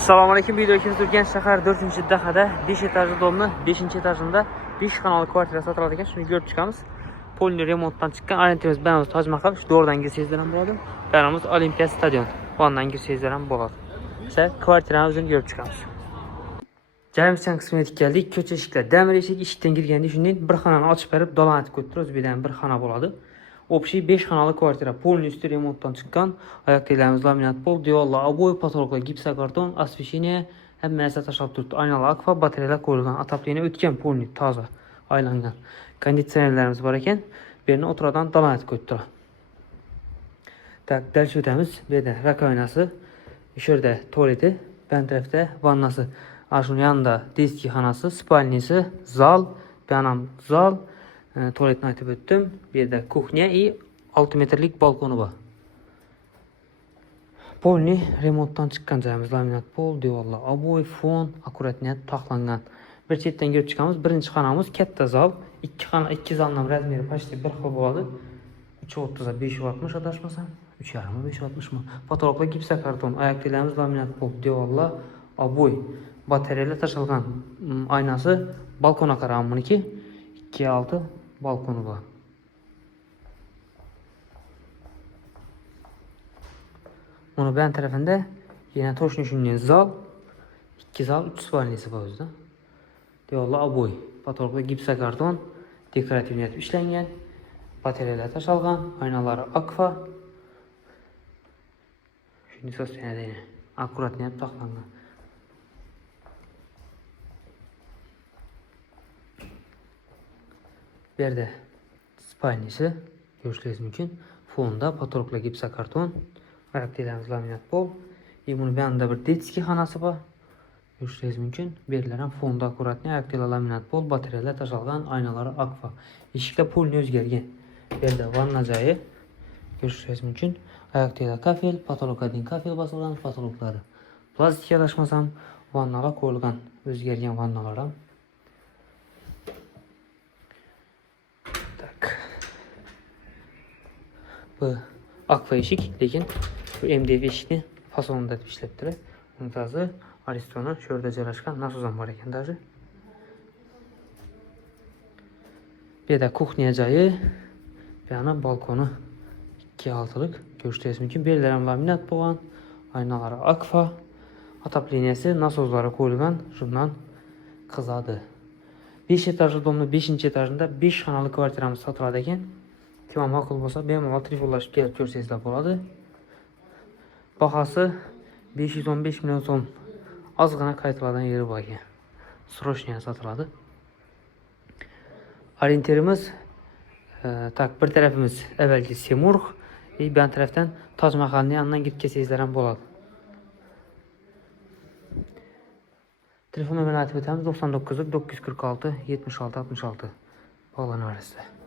Assalomu alaykum. Video ikinci turgan shahar 4-dahada 5 etajli domni 5-etajında 5 xonali kvartira sotiladi ekan. Shuni ko'rib chiqamiz. Polni remontdan chiqqan. Orientirimiz banamiz Tojmahal. Shu do'rdan girsangizlar ham bo'ladi. Banamiz Olimpiya stadion. Bundan girsangizlar ham bo'ladi. Esa kvartiramizni ko'rib chiqamiz. Joyimizdan qismiga keldik. Ko'cha eshiklar, damir eshik, eshikdan kirganda shundan bir xonani ochib berib, dolanatib ko'ttirib, o'zbidan bir xona bo'ladi. Общий 5 xonali kvartira, полностью remontdan chiqqan. Oyoqlarimiz laminat pol, devorlar, обои, потолокlar gipsokarton, освещение, hamma narsa tashlab turibdi. Aynalar akfa, batareyalar qo'yilgan, отопление o'tgan, полностью toza, aylangan. Konditsionerlarimiz bor ekan. Bu yerni o'tiradan dolanatib ko'ttiradi. Tak, dal o'tamiz. Bu yerda rakovinasi, shu yerda tualeti, bu tarafda vannasi. Ashuni yanında детский xonasi, spalnisi, zal, bu ham zal. Tuvaletini aytib o'tdim. Bu yerda kuxnya и 6 metrlik balkoni bor. Polni remontdan chiqqan joyimiz, laminat pol, devorlar, обои, fon, akkuratniyat taxlangan. Bir chetdan ko'rib chiqamiz. Birinchi xonamiz katta zal, ikki zalning razmeri почти bir xil bo'ladi. 330 ga 560 adashmasam, 3,5 560 mi? Потолокlar gipsokarton, oyoqlarimiz laminat pol, devorlar, обои, batareyalar tashalgan. Aynasi balkona qarab buniki 2,6 balkonu var. Onun ben tarafında yine toşun düşündüğün zal, 2 zal, 3 spalnisi var özde. Devorlar aboy, patologlar gipsokarton, dekorativ niyet işlengen, batareyalar taşalgan, aynaları akfa. Şimdi söz yine akkurat niyet taxlangan. Bu yerda spalnisi ko'rishingiz mumkin. Fonda patologlar gipsokarton, oyoqlarimiz laminat pol. Buni yanında bir детский xonasi bor. Ko'rishingiz mumkin. Bu yerlar ham fonda akkuratni, oyoqlar laminat pol, batareyalar tashalgan, aynalari akfa. Eshiklar polni o'zgargan. Bu yerda vanna joyi ko'rishingiz mumkin. Oyoqlar kafel, patologlardan kafel bosilgan, patologlari plastik adashmasam, vannalar qo'yilgan, o'zgargan vannalar ham. Bu akfa eshik, lekin bu MDF eshikni fasonida deb ishlabdilar. Mumtozi Aristona shu yerda joylashgan, nasoz ham bor ekan даже. Bu yerda kuxnya joyi, bu yana balkoni 2,6lik ko'rishingiz mumkin. Bu yerlar ham laminat bo'lgan, aynalari akfa, отопленияsi, nasozlari qo'yilgan, shundan qizadi. 5 etajli domni 5-etajında 5 xonali kvartiramiz sotiladi ekan. Kim ma'qul bo'lsa, bemalol telefonlashib kelib ko'rsangizlar bo'ladi. Bahası 515 milyon so'm. Ozgina qaytiladigan yeri bor ekan. Srochniya sotiladi. Orientirimiz tak bir tarafimiz avvalgi Semurg, bu tarafdan Tojmahalning yonidan gidib kelsangizlar ham bo'ladi. Telefon nomerini aytib o'tamiz: 99 946 76 66. Bog'lanaverasizlar.